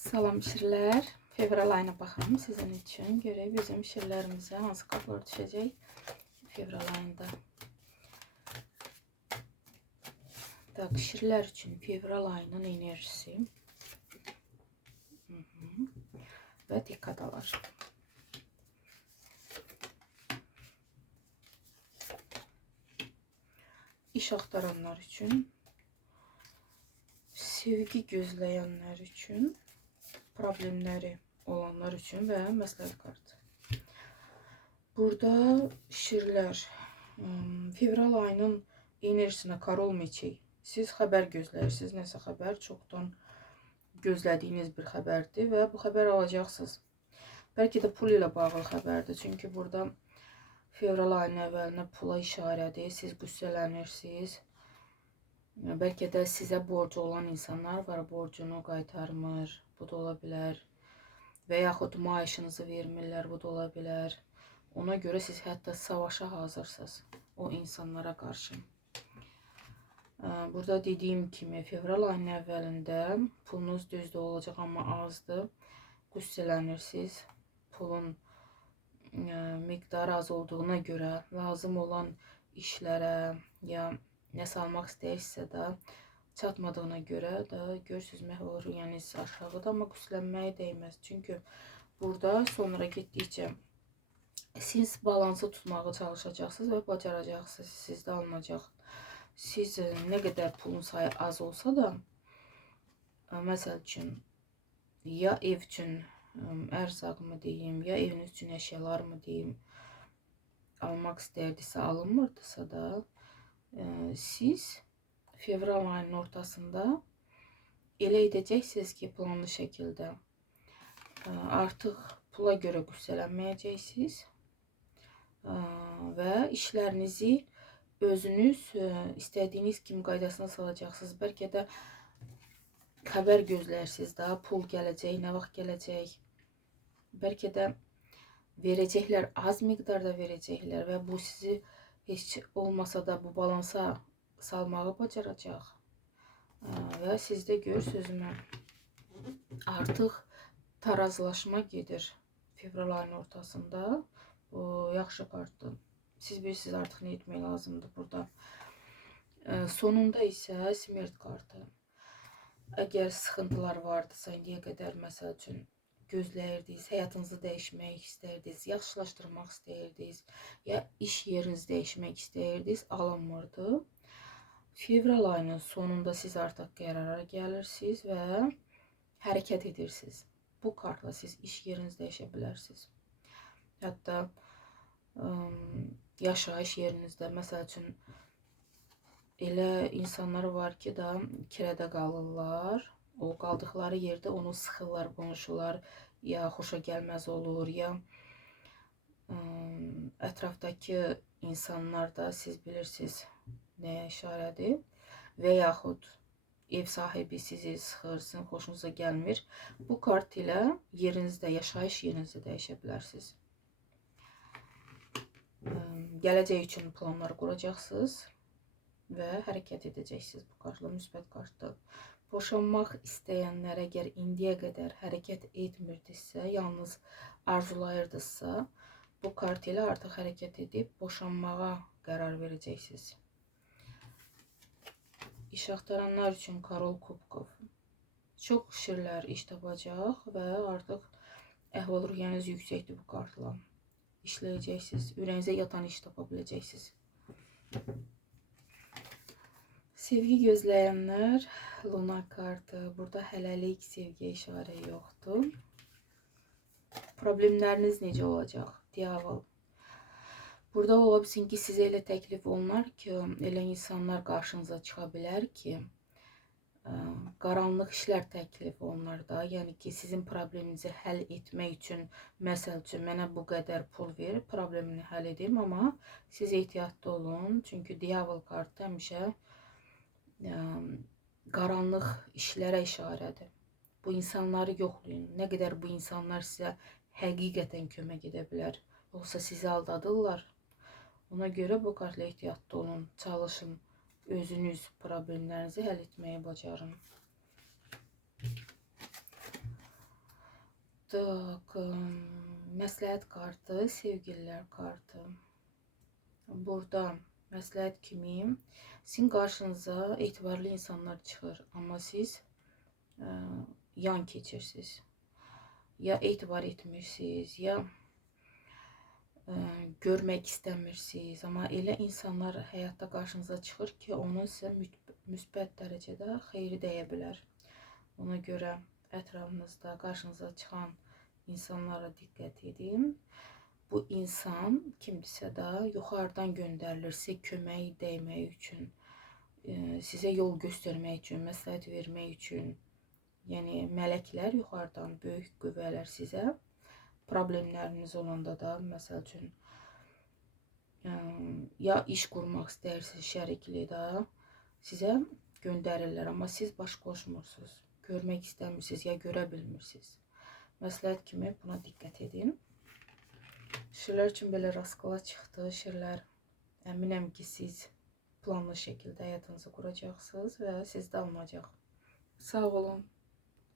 Salam şirlər. Fevral ayına baxıram sizin üçün. Görək bizim şirlərimizə hansı kaplar düşəcək fevral ayında. Tak, şirlər üçün fevral ayının enerjisi. Hı -hı. Və dikkat alır. İş aktaranlar üçün, sevgi gözleyenler üçün, problemləri olanlar üçün və məsləhət kartı. Burada şirlər fevral ayının enerjisinə kar olmayacaq. Siz xəbər gözləyirsiniz, nəsə xəbər çoxdan gözlədiyiniz bir xəbərdir və bu xəbər alacaqsınız. Bəlkə də pul ilə bağlı xəbərdir. Çünki burada fevral ayının əvvəlinə pula işarədir. Siz qüssələnirsiniz. Bəlkə də sizə borcu olan insanlar var, borcunu qaytarmır. Bu da ola bilər. Maaşınızı vermirlər, bu da ola. Ona görə siz hətta savaşa hazırsınız o insanlara qarşı. Ee, Burada dediyim kimi fevral ayının əvvəlində pulunuz düzdür olacaq, amma azdır. Qüssələnirsiniz. Pulun e, miqdarı az olduğuna görə lazım olan işlərə ya nəsə almaq istəyirsə də çatmadığına görə də görürsüz məhv olur. Yəni aşağıda amma qüsslənməyə dəyməz. Çünki burada sonra getdikcə siz balansı tutmağa çalışacaqsınız və bacaracaqsınız. Sizdə alınacaq. Siz e, nə qədər pulun sayı az olsa da e, məsəl üçün ya ev üçün ə, ərzaq mı deyim, ya eviniz üçün əşyalar mı deyim, almaq istəyirdisə, alınmırdısa da ə, siz fevral ayının ortasında elə edəcəksiniz ki, planlı şəkildə ə, artıq pula görə qüssələnməyəcəksiniz ə, və işlərinizi özünüz ə, istədiyiniz kimi qaydasına salacaqsınız. Bəlkə də xəbər gözləyirsiniz daha pul gələcək, nə vaxt gələcək. Bəlkə də verəcəklər, az miqdarda verəcəklər və bu sizi heç olmasa da bu balansa salmağı bacaracaq. Ə, Və sizdə görürsünüzmü artıq tarazlaşma gedir fevral ayının ortasında. Bu yaxşı kartdır. Siz bilirsiniz artıq nə etmək lazımdır burada. Ə, Sonunda isə smert kartı. Əgər sıxıntılar vardısa, indiyə qədər məsəl üçün gözləyirdiniz, həyatınızı dəyişmək istəyirdiniz, yaxşılaşdırmaq istəyirdiniz, ya iş yerinizi dəyişmək istəyirdiniz, alınmırdı. Fevral ayının sonunda siz artıq qərara gəlirsiniz və hərəkət edirsiniz. Bu kartla siz iş yerinizi dəyişə bilərsiniz. Hətta ım, yaşayış yerinizdə məsəl üçün elə insanlar var ki, da kirədə qalırlar. O qaldıqları yerdə onu sıxırlar, qonşular, ya xoşa gəlməz olur, ya ım, ətrafdakı insanlar da siz bilirsiniz nəyə işarədir və yaxud ev sahibi sizi sıxırsın, xoşunuza gəlmir. Bu kart ilə yerinizdə, yaşayış yerinizi dəyişə bilərsiniz. Gələcək üçün planlar quracaqsınız və hərəkət edəcəksiniz bu kartla müsbət kartdır. Boşanmaq istəyənlər əgər indiyə qədər hərəkət etmirdisə, yalnız arzulayırdınızsa, bu kart ilə artıq hərəkət edib boşanmağa qərar verəcəksiniz. İş axtaranlar üçün Karol Kubkov. Çox şirlər iş tapacaq və artıq əhval-ruhiyyəniz yüksəkdir bu kartla. İşləyəcəksiniz, ürəyinizə yatan iş tapa biləcəksiniz. Sevgi gözleyenler Luna kartı. Burada hələlik sevgiyə işarə yoxdur. Problemləriniz necə olacaq? Diavol. Burada ola bilsin ki, sizə elə təklif olunar ki, elə insanlar qarşınıza çıxa bilər ki, ə, qaranlıq işlər təklif olunar da. Yəni ki, sizin probleminizi həll etmək üçün, məsəl üçün mənə bu qədər pul ver, problemini həll edim, amma siz ehtiyatlı olun. Çünki Diavol kartı həmişə qaranlıq işlərə işarədir. Bu insanları yoxlayın. Nə qədər bu insanlar sizə həqiqətən kömək edə bilər. Yoxsa sizi aldadırlar. Ona görə bu kartla ehtiyatlı olun. Çalışın. Özünüz problemlərinizi həll etməyi bacarın. Im, Məsləhət kartı, sevgililər kartı. Burada məsləhət kimi sizin qarşınıza etibarlı insanlar çıxır, amma siz ə, yan keçirsiniz. Ya etibar etmirsiniz, ya ə, görmək istəmirsiniz, amma elə insanlar həyatda qarşınıza çıxır ki, onun sizə müsbət dərəcədə xeyri dəyə bilər. Ona görə ətrafınızda qarşınıza çıxan insanlara diqqət edin. Bu insan kimdirsə də yuxarıdan göndərilir sizə kömək dəymək üçün, e, sizə yol göstərmək üçün, məsləhət vermək üçün. Yəni mələklər yuxarıdan böyük qüvvələr sizə problemləriniz olanda da məsəl üçün ə, ya iş qurmaq istəyirsiniz şəriklikdə sizə göndərirlər, amma siz baş qoşmursunuz. Görmək istəmirsiniz ya görə bilmirsiniz. Məsləhət kimi buna diqqət edin. Şirlər üçün belə raskala çıxdı. Şirlər əminəm ki, siz planlı şəkildə həyatınızı quracaqsınız və sizdə alınacaq. Sağ olun.